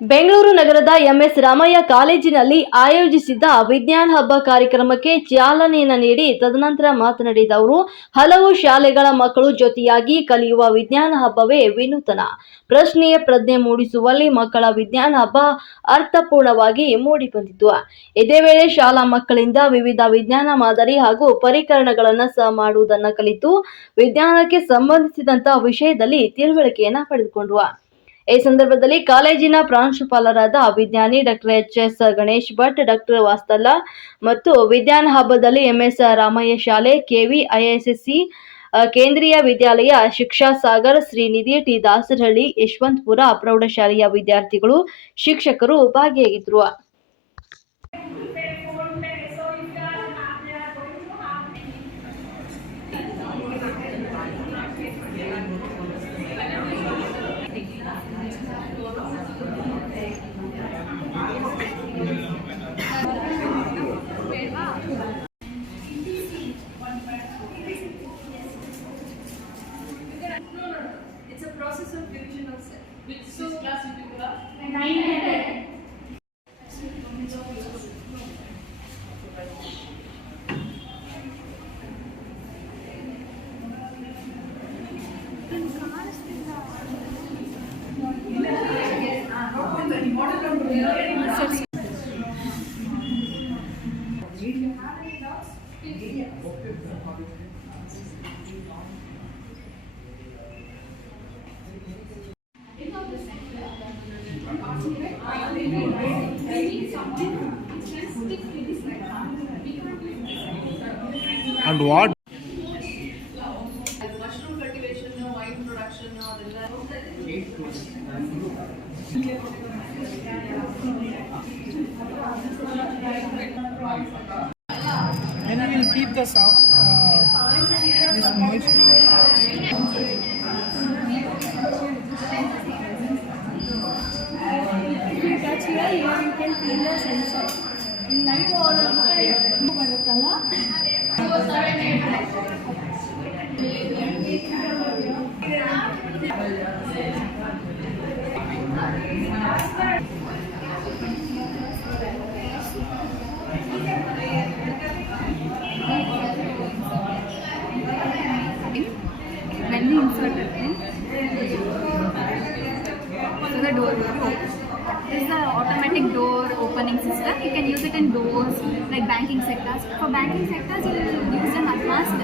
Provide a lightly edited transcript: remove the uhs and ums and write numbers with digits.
ಬೆಂಗಳೂರು ನಗರದ ಎಂಎಸ್ ರಾಮಯ್ಯ ಕಾಲೇಜಿನಲ್ಲಿ ಆಯೋಜಿಸಿದ್ದ ವಿಜ್ಞಾನ ಹಬ್ಬ ಕಾರ್ಯಕ್ರಮಕ್ಕೆ ಚಾಲನೆಯನ್ನು ನೀಡಿ ತದನಂತರ ಮಾತನಾಡಿದ ಅವರು, ಹಲವು ಶಾಲೆಗಳ ಮಕ್ಕಳು ಜೊತೆಯಾಗಿ ಕಲಿಯುವ ವಿಜ್ಞಾನ ಹಬ್ಬವೇ ವಿನೂತನ ಪ್ರಶ್ನೆಯ ಪ್ರಜ್ಞೆ ಮೂಡಿಸುವಲ್ಲಿ ಮಕ್ಕಳ ವಿಜ್ಞಾನ ಹಬ್ಬ ಅರ್ಥಪೂರ್ಣವಾಗಿ ಮೂಡಿಬಂದಿತು. ಇದೇ ವೇಳೆ ಶಾಲಾ ಮಕ್ಕಳಿಂದ ವಿವಿಧ ವಿಜ್ಞಾನ ಮಾದರಿ ಹಾಗೂ ಪರಿಕರಣಗಳನ್ನು ಸಹ ಮಾಡುವುದನ್ನು ಕಲಿತು ವಿಜ್ಞಾನಕ್ಕೆ ಸಂಬಂಧಿಸಿದಂತಹ ವಿಷಯದಲ್ಲಿ ತಿಳುವಳಿಕೆಯನ್ನು ಪಡೆದುಕೊಂಡರು. ಈ ಸಂದರ್ಭದಲ್ಲಿ ಕಾಲೇಜಿನ ಪ್ರಾಂಶುಪಾಲರಾದ ವಿಜ್ಞಾನಿ ಡಾಕ್ಟರ್ ಎಚ್.ಎಸ್. ಗಣೇಶ್ ಭಟ್, ಡಾಕ್ಟರ್ ವಾಸ್ತಲ್ಲ ಮತ್ತು ವಿಜ್ಞಾನ ಹಬ್ಬದಲ್ಲಿ ಎಂಎಸ್ ರಾಮಯ್ಯ ಶಾಲೆ, ಕೆವಿಐಎಸ್ಸಿ ಕೇಂದ್ರೀಯ ವಿದ್ಯಾಲಯ, ಶಿಕ್ಷಾ ಸಾಗರ್, ಶ್ರೀನಿಧಿ ಟಿ. ದಾಸರಹಳ್ಳಿ, ಯಶವಂತಪುರ ಪ್ರೌಢಶಾಲೆಯ ವಿದ್ಯಾರ್ಥಿಗಳು, ಶಿಕ್ಷಕರು ಭಾಗಿಯಾಗಿದ್ದರು. It's a process of division of cell. Which class you pick up? 900. And what? Mushroom cultivation, wine production, And we will keep the sound, this moist. If you touch here, you can feel the sensor. In live order, when we insert it in, so the door will be open. This is the automatic door opening system. You can use it in doors like banking sectors. For banking sectors, you will use an advanced